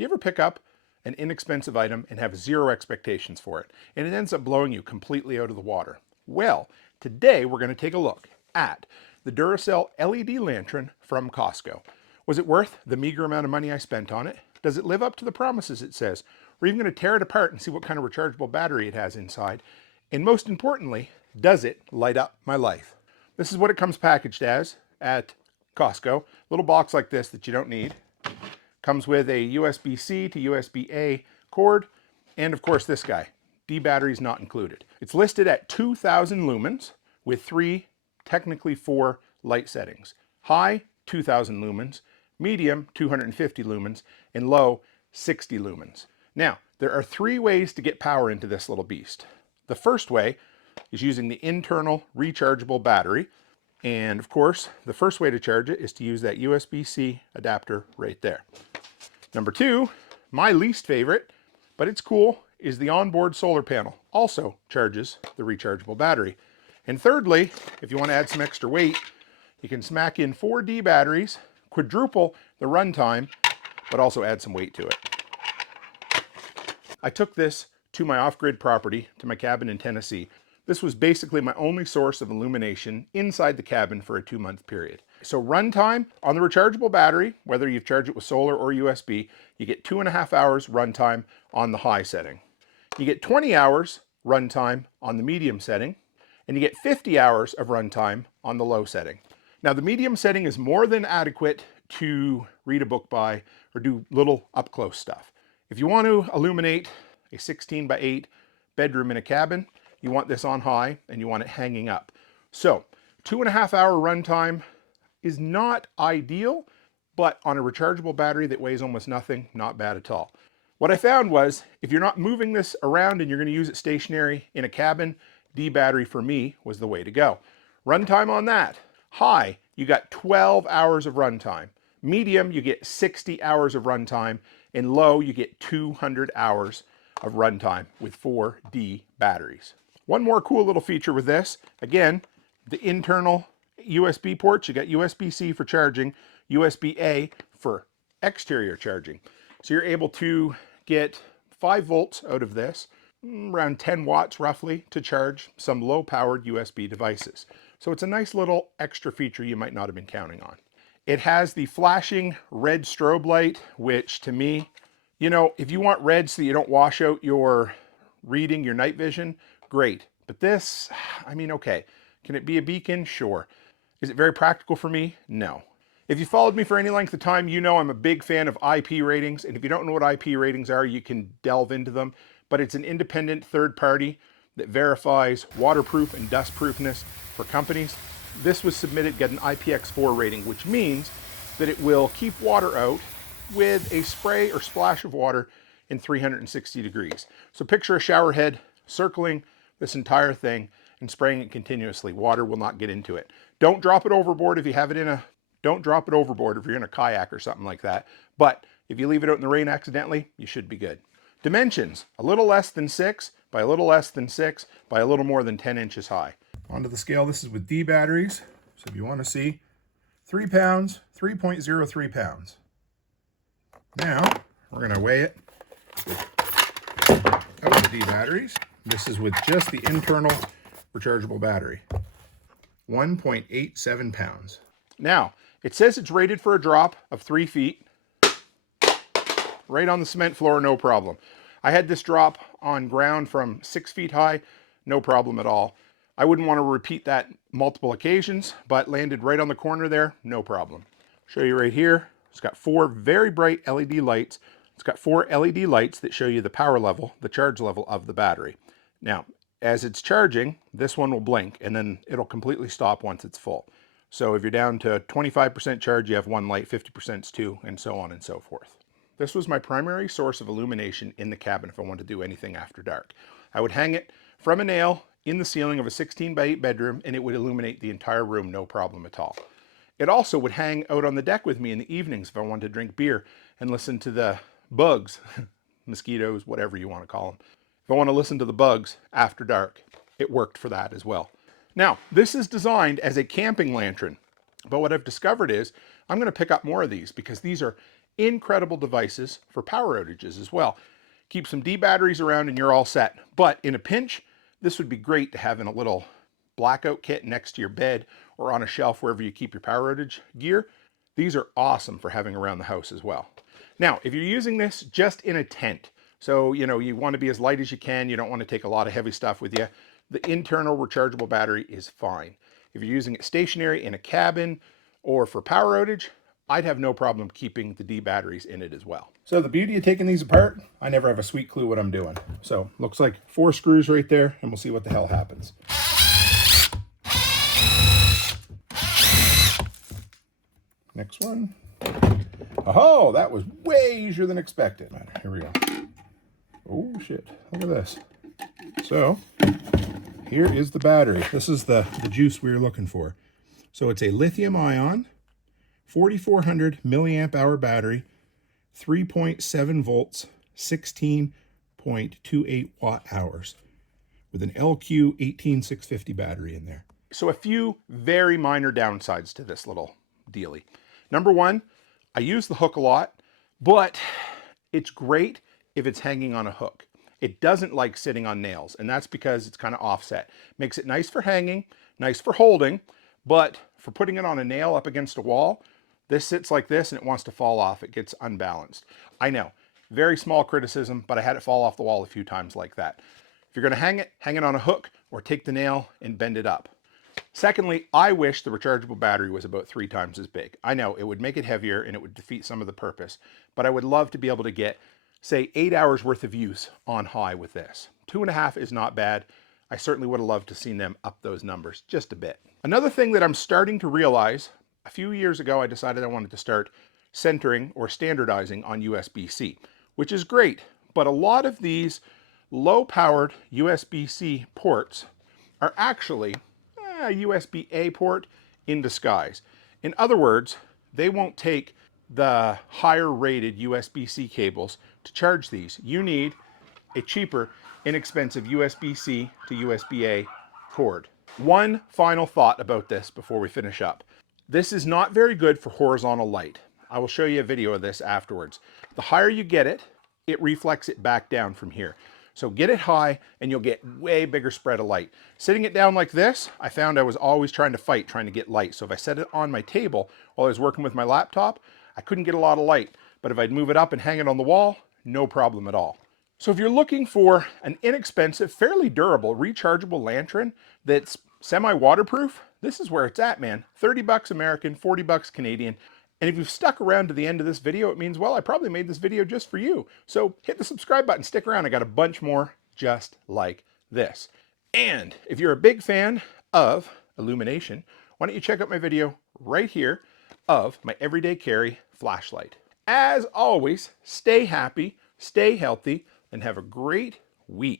You ever pick up an inexpensive item and have zero expectations for it, and it ends up blowing you completely out of the water? Well, today we're going to take a look at the Duaracell LED lantern from Costco. Was it worth the meager amount of money I spent on it? Does it live up to the promises it says? We're even going to tear it apart and see what kind of rechargeable battery it has inside. And most importantly, does it light up my life? This is what it comes packaged as at Costco. Little box like this that you don't need. Comes with a USB-C to USB-A cord, and of course this guy. D batteries not included. It's listed at 2000 lumens with technically four light settings. High, 2000 lumens, medium, 250 lumens, and low, 60 lumens. Now, there are three ways to get power into this little beast. The first way is using the internal rechargeable battery. And of course, the first way to charge it is to use that USB-C adapter right there. Number two, my least favorite, but it's cool, is the onboard solar panel. Also charges the rechargeable battery. And thirdly, if you want to add some extra weight, you can smack in 4 D batteries, quadruple the runtime, but also add some weight to it. I took this to my off-grid property, to my cabin in Tennessee. This was basically my only source of illumination inside the cabin for a 2-month period. So runtime on the rechargeable battery, whether you've charged it with solar or USB, you get 2.5 hours runtime on the high setting. You get 20 hours runtime on the medium setting, and you get 50 hours of runtime on the low setting. Now the medium setting is more than adequate to read a book by or do little up-close stuff. If you want to illuminate a 16:8 bedroom in a cabin, you want this on high and you want it hanging up. So 2.5 hour runtime is not ideal, but on a rechargeable battery that weighs almost nothing, not bad at all. What I found was if you're not moving this around and you're going to use it stationary in a cabin, D battery for me was the way to go. Runtime on that, high, you got 12 hours of runtime. Medium, you get 60 hours of runtime. And low, you get 200 hours of runtime with 4 D batteries. One more cool little feature with this, again, the internal USB ports. You got USB-C for charging, USB-A for exterior charging. So you're able to get 5 volts out of this, around 10 watts roughly, to charge some low-powered USB devices. So it's a nice little extra feature you might not have been counting on. It has the flashing red strobe light, which to me, you know, if you want red so you don't wash out your reading, your night vision, great. But this, I mean, okay. Can it be a beacon? Sure. Is it very practical for me? No. If you followed me for any length of time, you know I'm a big fan of IP ratings. And if you don't know what IP ratings are, you can delve into them. But it's an independent third party that verifies waterproof and dustproofness for companies. This was submitted, get an IPX4 rating, which means that it will keep water out with a spray or splash of water in 360 degrees. So picture a shower head circling this entire thing and spraying it continuously. Water will not get into it. Don't drop it overboard if you have it in a, don't drop it overboard if you're in a kayak or something like that. But if you leave it out in the rain accidentally, you should be good. Dimensions, a little less than 6 by a little less than 6 by a little more than 10 inches high. Onto the scale, this is with D batteries. So if you want to see, 3 pounds, 3.03 pounds. Now, we're going to weigh it without the D batteries. This is with just the internal rechargeable battery. 1.87 pounds. Now, it says it's rated for a drop of 3 feet. Right on the cement floor, no problem. I had this drop on ground from 6 feet high, no problem at all. I wouldn't want to repeat that multiple occasions, but landed right on the corner there, no problem. Show you right here. It's got 4 very bright LED lights. It's got 4 LED lights that show you the power level, the charge level of the battery. Now, as it's charging, this one will blink and then it'll completely stop once it's full. So if you're down to 25% charge, you have 1 light, 50% is 2, and so on and so forth. This was my primary source of illumination in the cabin if I wanted to do anything after dark. I would hang it from a nail in the ceiling of a 16:8 bedroom and it would illuminate the entire room, no problem at all. It also would hang out on the deck with me in the evenings if I wanted to drink beer and listen to the bugs, mosquitoes, whatever you want to call them. If I want to listen to the bugs after dark, it worked for that as well. Now, this is designed as a camping lantern, but what I've discovered is I'm going to pick up more of these because these are incredible devices for power outages as well. Keep some D batteries around and you're all set. But in a pinch, this would be great to have in a little blackout kit next to your bed or on a shelf wherever you keep your power outage gear. These are awesome for having around the house as well. Now, if you're using this just in a tent, so you want to be as light as you can, you don't want to take a lot of heavy stuff with you, the internal rechargeable battery is fine. If you're using it stationary in a cabin or for power outage, I'd have no problem keeping the D batteries in it as well. So the beauty of taking these apart, I never have a sweet clue what I'm doing. So looks like 4 screws right there, and we'll see what the hell happens. Next one. Oh, that was way easier than expected. Here we go. Oh shit, look at this. So here is the battery. This is the juice we were looking for. So it's a lithium ion, 4,400 milliamp hour battery, 3.7 volts, 16.28 watt hours with an LQ 18650 battery in there. So a few very minor downsides to this little dealie. Number one, I use the hook a lot, but it's great if it's hanging on a hook. It doesn't like sitting on nails, and that's because it's kind of offset. Makes it nice for hanging, nice for holding, but for putting it on a nail up against a wall, this sits like this and it wants to fall off. It gets unbalanced. I know, very small criticism, but I had it fall off the wall a few times like that. If you're gonna hang it on a hook or take the nail and bend it up. Secondly, I wish the rechargeable battery was about 3 times as big. I know it would make it heavier and it would defeat some of the purpose, but I would love to be able to get, say, 8 hours worth of use on high with this. 2.5 is not bad. I certainly would have loved to seen them up those numbers just a bit. Another thing that I'm starting to realize, a few years ago I decided I wanted to start centering or standardizing on USB-C, which is great, but a lot of these low-powered USB-C ports are actually a USB-A port in disguise. In other words, they won't take the higher rated USB-C cables to charge these. You need a cheaper, inexpensive USB-C to USB-A cord. One final thought about this before we finish up. This is not very good for horizontal light. I will show you a video of this afterwards. The higher you get it, it reflects it back down from here. So get it high and you'll get way bigger spread of light. Sitting it down like this, I found I was always trying to get light. So if I set it on my table while I was working with my laptop, I couldn't get a lot of light. But if I'd move it up and hang it on the wall, no problem at all. So if you're looking for an inexpensive, fairly durable, rechargeable lantern that's semi-waterproof, this is where it's at, man. 30 bucks American, 40 bucks Canadian. And if you've stuck around to the end of this video, it means, well, I probably made this video just for you. So hit the subscribe button, stick around. I got a bunch more just like this. And if you're a big fan of illumination, why don't you check out my video right here of my everyday carry flashlight. As always, stay happy, stay healthy, and have a great week.